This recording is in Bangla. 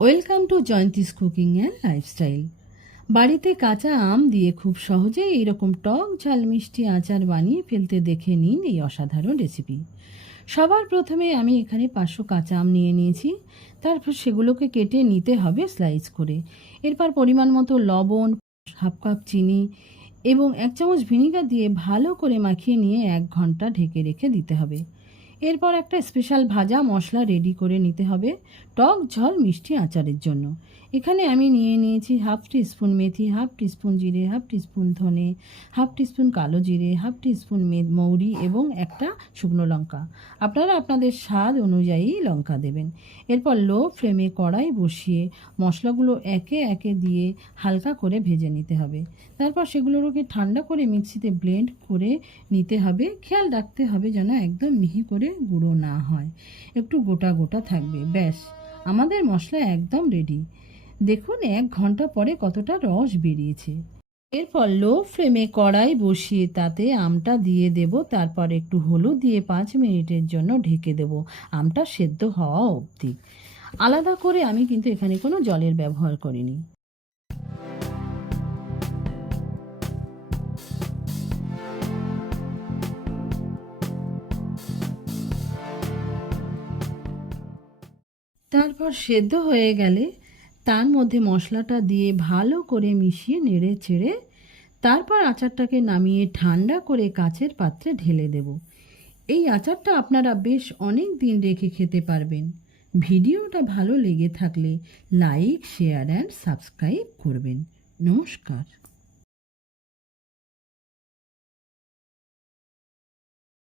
Welcome to Jayanti's cooking and lifestyle. বাড়িতে কাঁচা আম দিয়ে খুব সহজেই এইরকম টক ঝাল মিষ্টি আচার বানিয়ে ফেলতে দেখে নিন এই অসাধারণ রেসিপি। সবার প্রথমে আমি এখানে 500 কাঁচা আম নিয়ে নিয়েছি। তারপর সেগুলোকে কেটে নিতে হবে স্লাইস করে। এরপর পরিমাণ মতো লবণ, হাফ কাপ চিনি এবং 1 চামচ ভিনিগার দিয়ে ভালো করে মাখিয়ে নিয়ে 1 ঘন্টা ঢেকে রেখে দিতে হবে। এরপর একটা স্পেশাল ভাজা মশলা রেডি করে নিতে হবে টক ঝাল মিষ্টি আচারের জন্য। এখানে আমি নিয়ে নিয়েছি হাফ টিস্পুন মেথি, হাফ টিস্পুন জিরে, হাফ টিস্পুন ধনে, হাফ টিস্পুন কালো জিরে, হাফ টিস্পুন মৌরি এবং একটা শুকনো লঙ্কা। আপনারা আপনাদের স্বাদ অনুযায়ী লঙ্কা দেবেন। এরপর লো ফ্লেমে কড়াই বসিয়ে মশলাগুলো একে একে দিয়ে হালকা করে ভেজে নিতে হবে। তারপর সেগুলোকে ঠান্ডা করে মিক্সিতে ব্লেন্ড করে নিতে হবে। খেয়াল রাখতে হবে যেন একদম মিহি করে গুঁড়ো না হয়, একটু গোটা গোটা থাকবে। ব্যাস, আমাদের মশলা একদম রেডি। দেখুন 1 ঘন্টা পরে কতটা রস বেরিয়েছে। এরপর লো ফ্লেমে কড়াই বসিয়ে তাতে আমটা দিয়ে দেব। তারপর একটু হলুদ দিয়ে 5 মিনিটের জন্য ঢেকে দেব, আমটা সেদ্ধ হওয়া অবধি। আলাদা করে আমি কিন্তু এখানে কোনো জলের ব্যবহার করিনি। তারপর সেদ্ধ হয়ে গেলে তার মধ্যে মশলাটা দিয়ে ভালো করে মিশিয়ে নেড়ে চেড়ে তারপর আচারটাকে নামিয়ে ঠান্ডা করে কাচের পাত্রে ঢেলে দেব। এই আচারটা আপনারা বেশ অনেক দিন রেখে খেতে পারবেন। ভিডিওটা ভালো লেগে থাকলে লাইক, শেয়ার অ্যান্ড সাবস্ক্রাইব করবেন। নমস্কার।